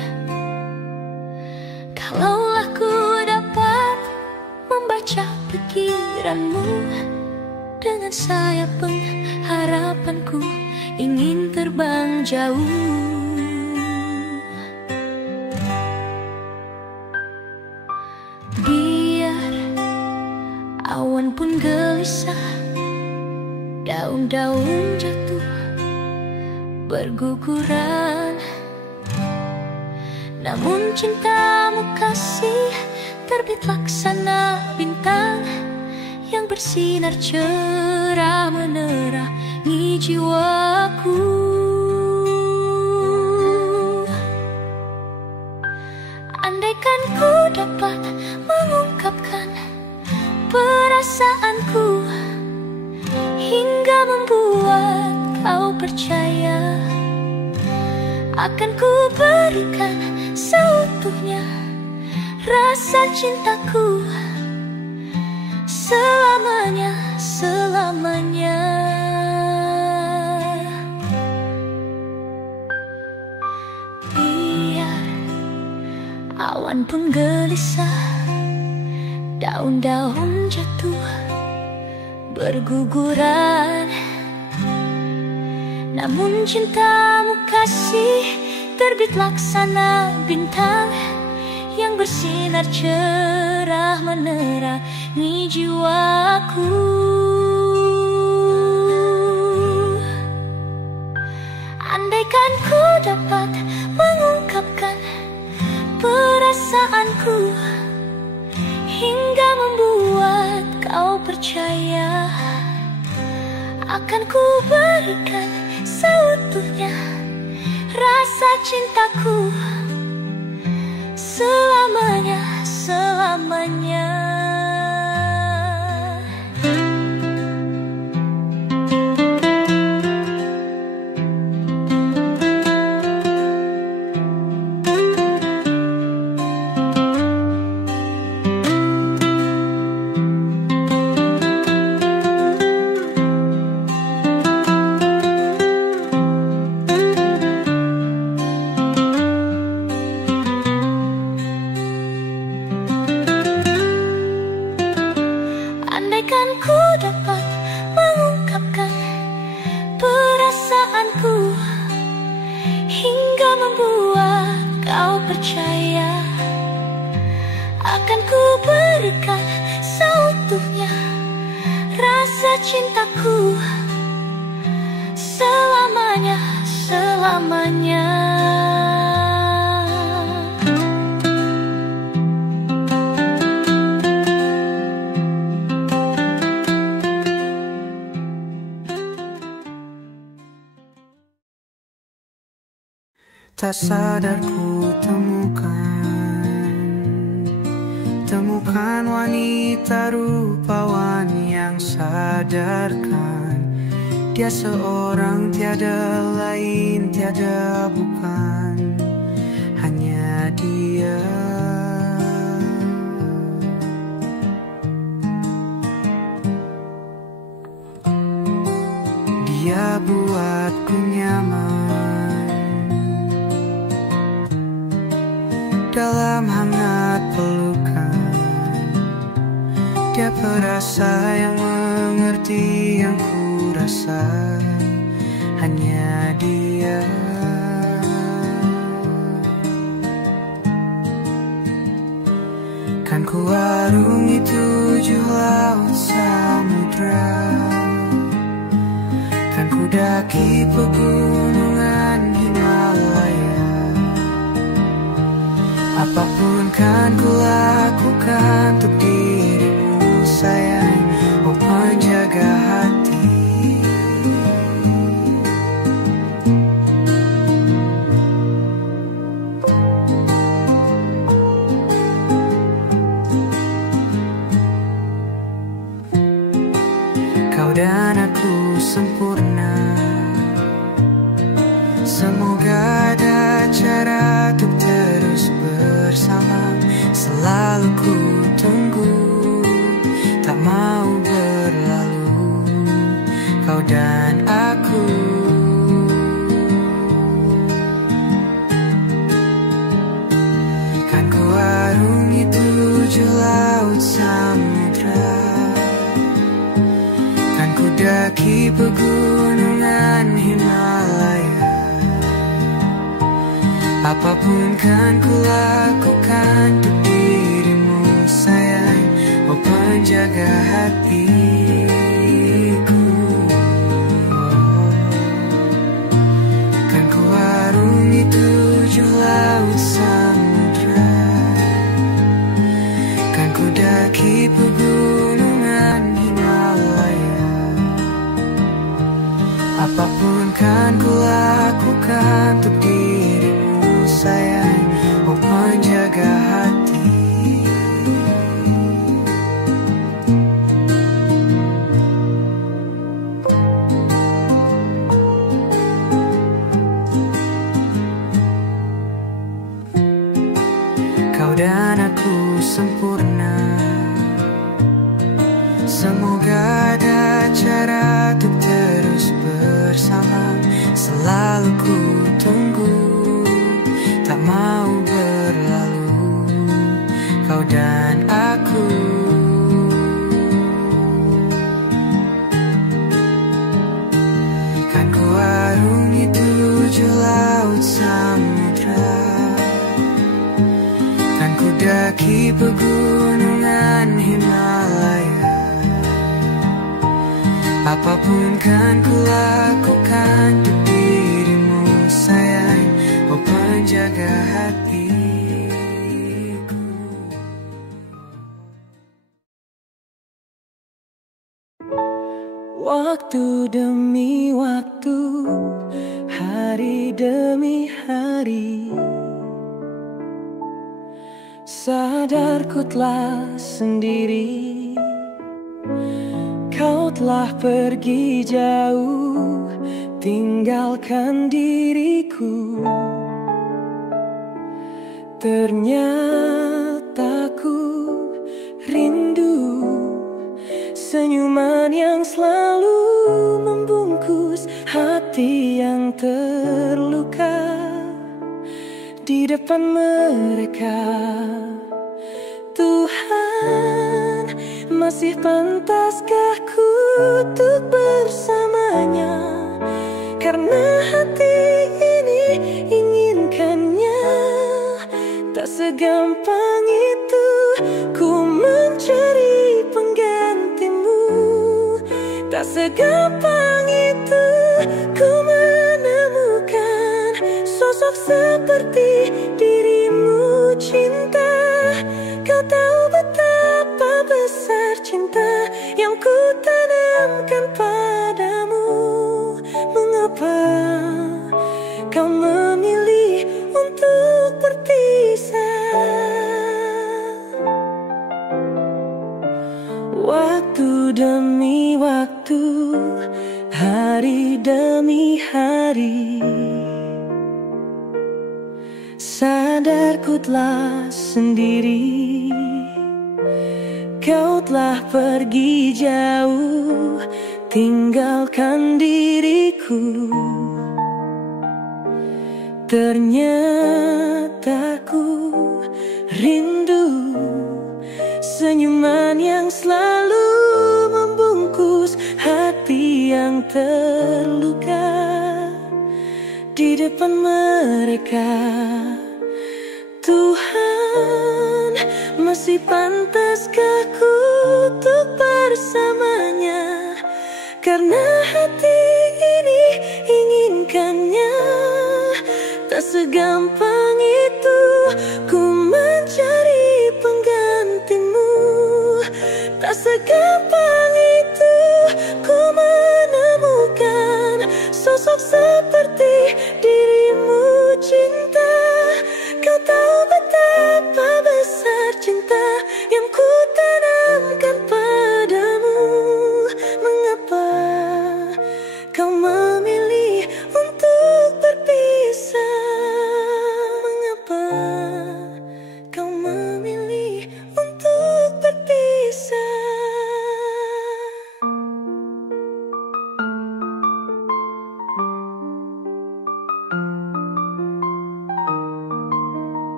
Kalaulah ku dapat membaca pikiranmu, dengan sayap pengharapanku ingin terbang jauh. Biar awan pun gelisah, daun-daun jatuh berguguran, namun cintamu kasih terbit laksana bintang yang bersinar cerah menerangi jiwaku. Andaikan ku dapat mengungkapkan perasaanku hingga membuat kau percaya, akan ku berikan seutuhnya rasa cintaku selamanya, selamanya. Biar awan pun gelisah, daun-daun jatuh berguguran, namun cintamu kasih terbit laksana bintang yang bersinar cerah menerangi jiwaku. Andaikan ku dapat mengungkapkan perasaanku hingga membuat kau percaya, akan ku berikan seutuhnya rasa cintaku selamanya, selamanya. Andaikan ku dapat mengungkapkan perasaanku hingga membuat kau percaya, akan ku berikan seutuhnya rasa cintaku selamanya, selamanya. Tak sadar ku temukan wanita rupawan yang sadarkan dia seorang, tiada lain, tiada bukan, hanya dia. Dia buatku nyaman dalam hangat pelukan. Dia perasa yang mengerti yang ku rasa, hanya dia. Kan ku arungi 7 laut samudra, kan ku daki pegunungan Himalaya. Apapun kan ku lakukan untuk dirimu sayang, oh penjaga hati. Kau dan aku sempurna, semoga ada cara untuk terus bersama. Selalu ku tunggu, tak mau berlalu, kau dan aku. Kan ku arungi 7 laut samudra, kan ku daki pegunungan Himalaya. Apapun kan ku lakukan untuk dirimu sayang, oh penjaga hatiku. Kan ku arungi 7 laut samudra, kan ku daki pegunungan Himalaya. Apapun kan ku lakukan untuk dirimu sayang, oh penjaga hati. Kau dan aku sempurna, semoga ada cara untuk terus bersama. Selalu ku tunggu, tak mau berlalu, kau dan aku. Kan ku arungi 7 laut samudra, kan ku daki pegunungan Himalaya. Apapun kan ku lakukan untuk dirimu sayang, oh penjaga hatiku. Waktu demi waktu, hari demi hari, sadarku telah sendiri. Kau telah pergi jauh, tinggalkan diriku. Ternyata ku rindu senyuman yang selalu membungkus hati yang terluka di depan mereka. Tuhan, masih pantaskah ku untuk bersamanya? Karena hati ini inginkannya. Tak segampang itu ku mencari penggantimu. Tak segampang itu ku menemukan sosok seperti dirimu. Cinta, kau tahu betapa besar cinta yang ku tanamkan padamu. Mengapa kau memilih untuk berpisah? Waktu demi waktu, hari demi hari, sadarku telah sendiri. Kau telah pergi jauh, tinggalkan diriku. Ternyata ku rindu senyuman yang selalu membungkus hati yang terluka di depan mereka. Tuhan, masih pantaskah ku untuk bersamanya? Karena hati ini inginkannya. Tak segampang itu ku mencari penggantimu. Tak segampang itu ku menemukan sosok seperti dirimu. Cinta, kau tahu betapa besar cinta yang ku tanamkan padamu. Mengapa kau memilih untuk berpisah? Mengapa kau memilih untuk berpisah?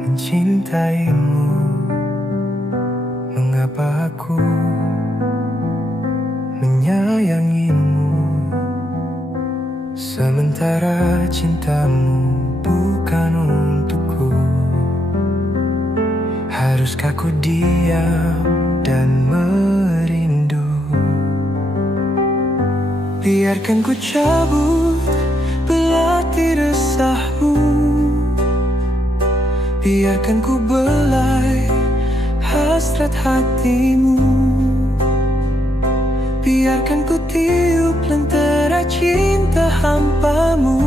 Mencintaimu, mengapa aku menyayangimu, sementara cintamu bukan untukku. Haruskah ku diam dan merindu? Biarkan ku cabut belati resahmu, biarkan ku belai hasrat hatimu. Biarkan ku tiup lentera cinta hampamu.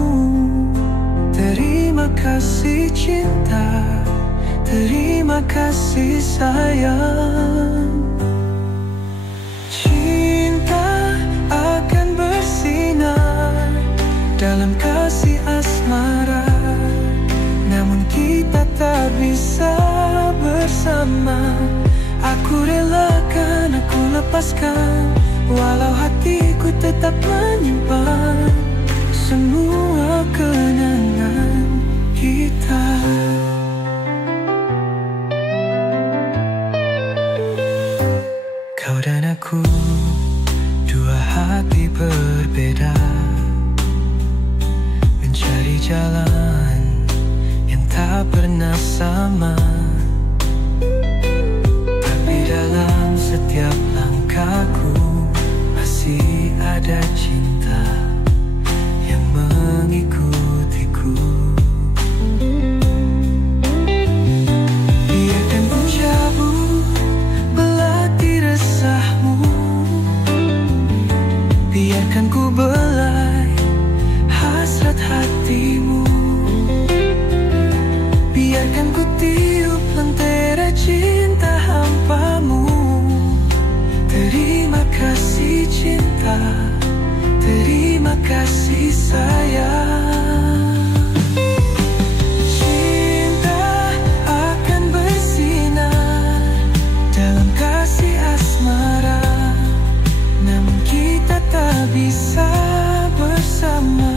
Terima kasih cinta, terima kasih sayang. Cinta akan bersinar dalam kasih asmara, namun kita tak bisa bersama. Aku relakan, aku lepaskan, walau hatiku tetap menyimpan semua kenangan kita. cinta. Terima kasih sayang. Cinta akan bersinar dalam kasih asmara, namun kita tak bisa bersama.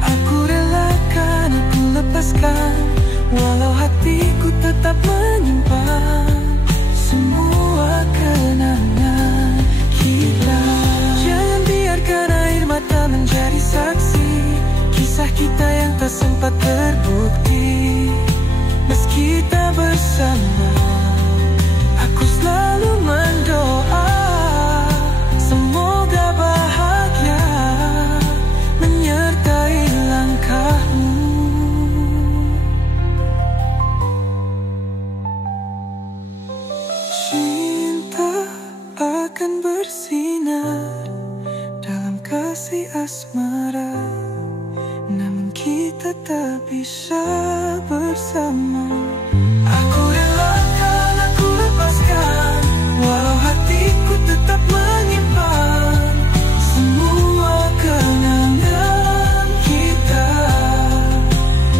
Aku relakan, aku lepaskan, walau hatiku tetap menyimpan semua kenangan kita. Jangan biarkan air mata menjadi saksi kisah kita yang tak sempat terbukti. Meski kita bersama, aku selalu mendoa semoga bahagia menyertai langkahmu. Cinta akan bersinar dalam kasih asmara, namun kita tak bisa bersama. Aku relakan, aku lepaskan, walau hatiku tetap menyimpan semua kenangan kita.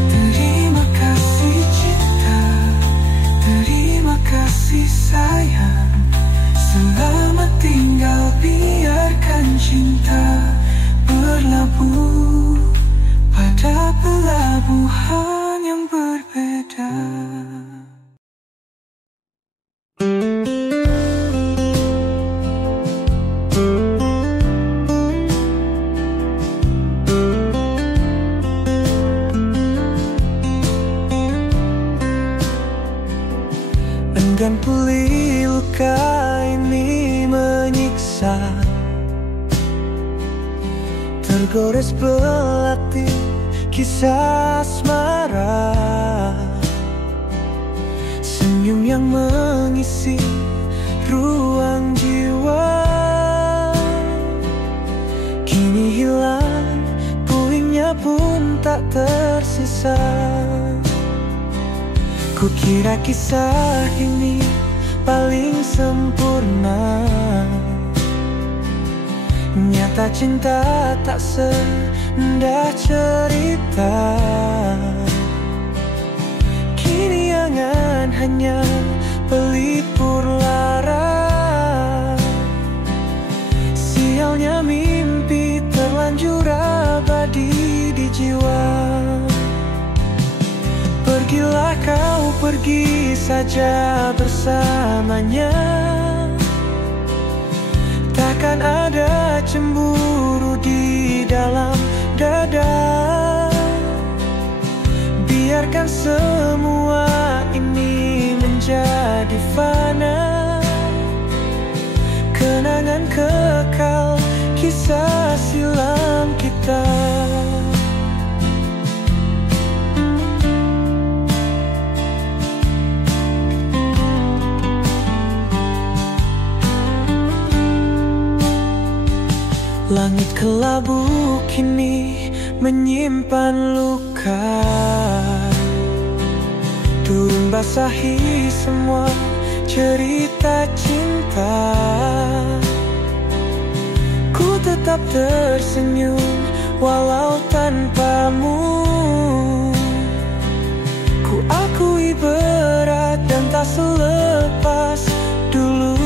Terima kasih cinta, terima kasih sayang. Selamat tinggal, biarkan cinta berlabuh pada pelabuhan yang berbeda. Enggan pulih luka ini menyiksa, tergores belati kisah asmara. Senyum yang mengisi ruang jiwa kini hilang, pulihnya pun tak tersisa. Kukira kisah ini paling sempurna, nyata cinta tak seindah cerita. Kini angan hanya pelipur lara, sialnya mimpi terlanjur abadi di jiwa. Pergilah kau, pergi saja bersamanya, takkan ada cemburu di dalam dada. Biarkan semua ini menjadi fana, kenangan kekal kisah silam kita. Langit kelabu kini menyimpan luka, turun basahi semua cerita cinta. Ku tetap tersenyum walau tanpamu, ku akui berat dan tak selepas dulu.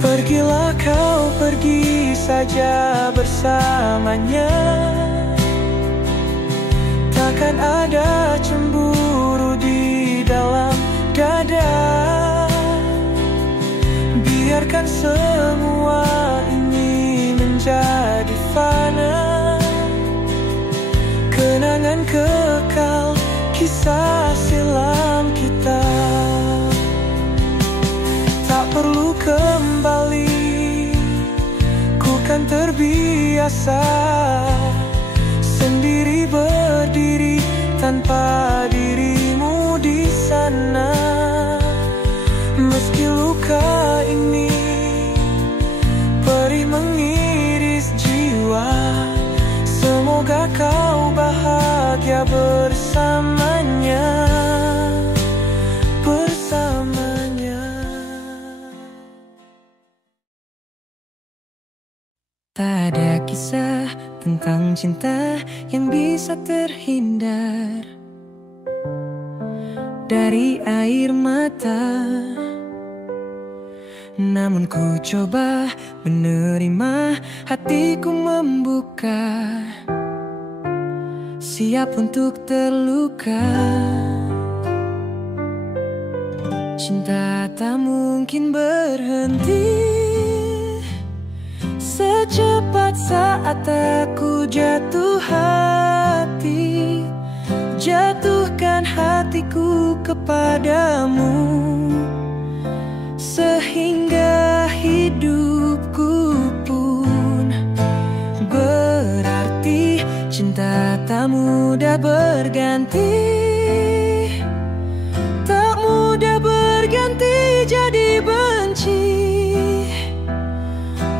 Pergilah kau, pergi saja bersamanya, takkan ada cemburu di dalam dada. Biarkan semua ini menjadi fana, kenangan kekal kisah silam kita. Tak perlu kembali, ku kan terbiasa sendiri berdiri tanpa dirimu di sana. Meski luka ini perih mengiris jiwa, semoga kau bahagia bersamanya. tentang cinta yang bisa terhindar dari air mata. Namun ku coba menerima, hatiku membuka, siap untuk terluka. Cinta tak mungkin berhenti. Secepat saat aku jatuh hati, jatuhkan hatiku kepadamu, sehingga hidupku pun berarti. Cinta tak mudah berganti, tak mudah berganti jadi benci.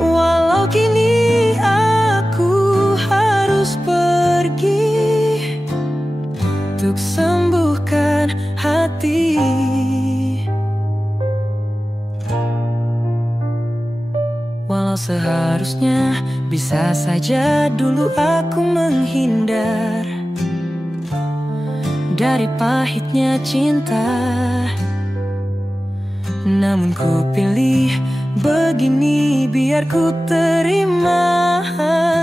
Walau kini aku harus pergi untuk sembuhkan hati. Walau seharusnya bisa saja dulu aku menghindar dari pahitnya cinta, namun ku pilih begini, biar ku terima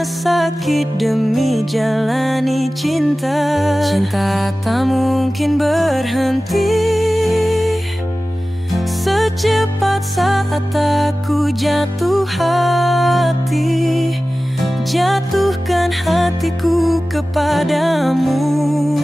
sakit demi jalani cinta. Cinta tak mungkin berhenti. Secepat saat aku jatuh hati, jatuhkan hatiku kepadamu,